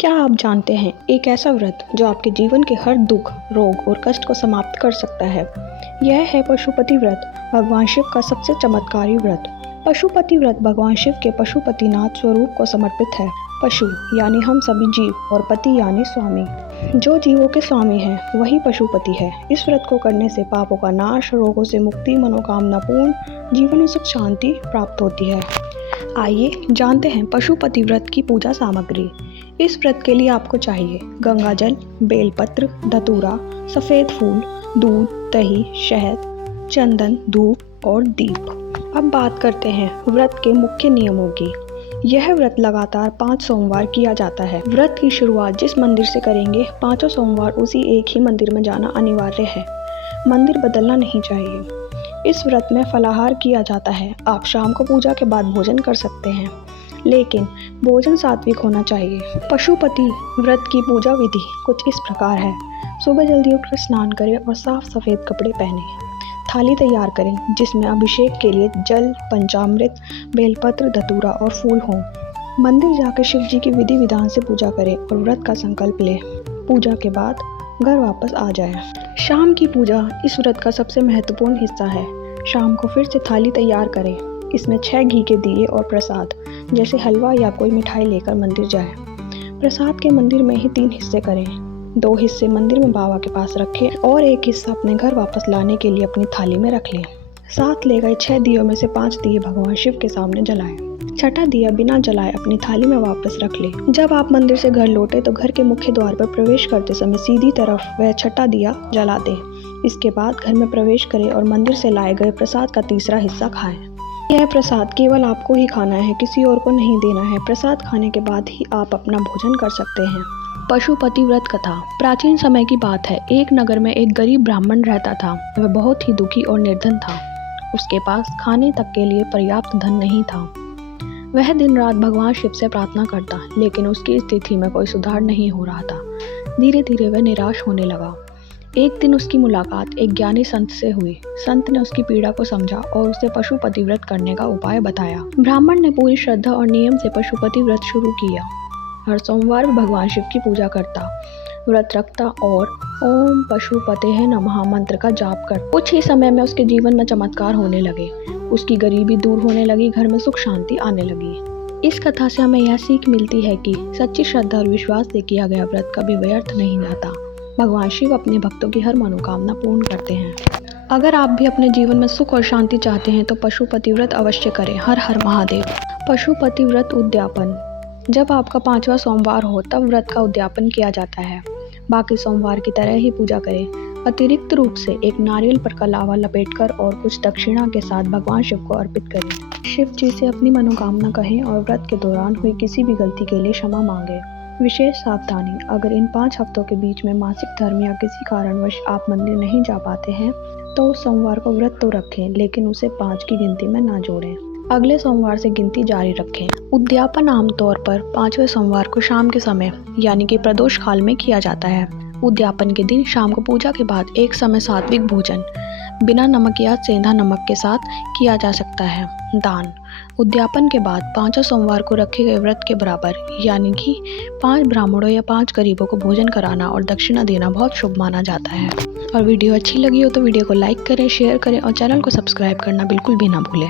क्या आप जानते हैं एक ऐसा व्रत जो आपके जीवन के हर दुख, रोग और कष्ट को समाप्त कर सकता है? यह है पशुपति व्रत, भगवान शिव का सबसे चमत्कारी व्रत। पशुपति व्रत भगवान शिव के पशुपतिनाथ स्वरूप को समर्पित है। पशु यानी हम सभी जीव और पति यानी स्वामी। जो जीवों के स्वामी हैं वही पशुपति है। इस व्रत को करने से पापों का नाश, रोगों से मुक्ति, मनोकामना पूर्ण जीवन में सुख शांति प्राप्त होती है। आइए जानते हैं पशुपति व्रत की पूजा सामग्री। इस व्रत के लिए आपको चाहिए गंगा जल, बेलपत्र, धतूरा, सफ़ेद फूल, दूध, दही, शहद, चंदन, धूप और दीप। अब बात करते हैं व्रत के मुख्य नियमों की। यह व्रत लगातार 5 सोमवार किया जाता है। व्रत की शुरुआत जिस मंदिर से करेंगे, 5 सोमवार उसी एक ही मंदिर में जाना अनिवार्य है। मंदिर बदलना नहीं चाहिए। इस व्रत में फलाहार किया जाता है। आप शाम को पूजा के बाद भोजन कर सकते हैं, लेकिन भोजन सात्विक होना चाहिए। पशुपति व्रत की पूजा विधि कुछ इस प्रकार है। सुबह जल्दी उठकर स्नान करें और साफ सफ़ेद कपड़े पहनें। थाली तैयार करें जिसमें अभिषेक के लिए जल, पंचामृत, बेलपत्र, धतूरा और फूल हों। मंदिर जाकर शिव जी की विधि विधान से पूजा करें और व्रत का संकल्प लें। पूजा के बाद घर वापस आ जाएं। शाम की पूजा इस व्रत का सबसे महत्वपूर्ण हिस्सा है। शाम को फिर से थाली तैयार करें। इसमें 6 घी के दिए और प्रसाद जैसे हलवा या कोई मिठाई लेकर मंदिर जाएं। प्रसाद के मंदिर में ही 3 हिस्से करें। 2 हिस्से मंदिर में बाबा के पास रखें और 1 हिस्सा अपने घर वापस लाने के लिए अपनी थाली में रख लें। साथ ले गए 6 दियों में से 5 दिए भगवान शिव के सामने जलाएं। छठा दिया बिना जलाए अपनी थाली में वापस रख लें। जब आप मंदिर से घर लौटे तो घर के मुख्य द्वार पर प्रवेश करते समय सीधी तरफ वह छठा दिया जला दें। इसके बाद घर में प्रवेश करें और मंदिर से लाए गए प्रसाद का तीसरा हिस्सा खाएं। यह प्रसाद केवल आपको ही खाना है, किसी और को नहीं देना है। प्रसाद खाने के बाद ही आप अपना भोजन कर सकते हैं। पशुपति व्रत कथा। प्राचीन समय की बात है। एक नगर में एक गरीब ब्राह्मण रहता था। वह बहुत ही दुखी और निर्धन था। उसके पास खाने तक के लिए पर्याप्त धन नहीं था। वह दिन रात भगवान शिव से प्रार्थना करता, लेकिन उसकी स्थिति में कोई सुधार नहीं हो रहा था। धीरे धीरे वह निराश होने लगा। एक दिन उसकी मुलाकात एक ज्ञानी संत से हुई। संत ने उसकी पीड़ा को समझा और उसे पशुपति व्रत करने का उपाय बताया। ब्राह्मण ने पूरी श्रद्धा और नियम से पशुपति व्रत शुरू किया। हर सोमवार भगवान शिव की पूजा करता, व्रत रखता और ओम पशुपते नमः मंत्र का जाप कर। कुछ ही समय में उसके जीवन में चमत्कार होने लगे। उसकी गरीबी दूर होने लगी, घर में सुख शांति आने लगी। इस कथा से हमें यह सीख मिलती है कि सच्ची श्रद्धा और विश्वास से किया गया व्रत कभी व्यर्थ नहीं जाता। भगवान शिव अपने भक्तों की हर मनोकामना पूर्ण करते हैं। अगर आप भी अपने जीवन में सुख और शांति चाहते हैं तो पशुपति व्रत अवश्य करें। हर हर महादेव। पशुपति व्रत उद्यापन। जब आपका 5वां सोमवार हो तब व्रत का उद्यापन किया जाता है। बाकी सोमवार की तरह ही पूजा करें। अतिरिक्त रूप से एक नारियल पर का लावा लपेटकर और कुछ दक्षिणा के साथ भगवान शिव को अर्पित करें। शिव जी से अपनी मनोकामना कहें और व्रत के दौरान हुई किसी भी गलती के लिए क्षमा मांगे। विशेष सावधानी, अगर इन 5 हफ्तों के बीच में मासिक धर्म या किसी कारणवश आप मंदिर नहीं जा पाते हैं तो उस सोमवार को व्रत तो रखें, लेकिन उसे 5 की गिनती में ना जोड़ें। अगले सोमवार से गिनती जारी रखें। उद्यापन आमतौर पर 5वें सोमवार को शाम के समय यानी कि प्रदोष काल में किया जाता है। उद्यापन के दिन शाम को पूजा के बाद एक समय सात्विक भोजन बिना नमक या सेंधा नमक के साथ किया जा सकता है। दान। उद्यापन के बाद 5वें सोमवार को रखे गए व्रत के बराबर यानी कि 5 ब्राह्मणों या 5 गरीबों को भोजन कराना और दक्षिणा देना बहुत शुभ माना जाता है। और वीडियो अच्छी लगी हो तो वीडियो को लाइक करें, शेयर करें और चैनल को सब्सक्राइब करना बिल्कुल भी ना भूलें।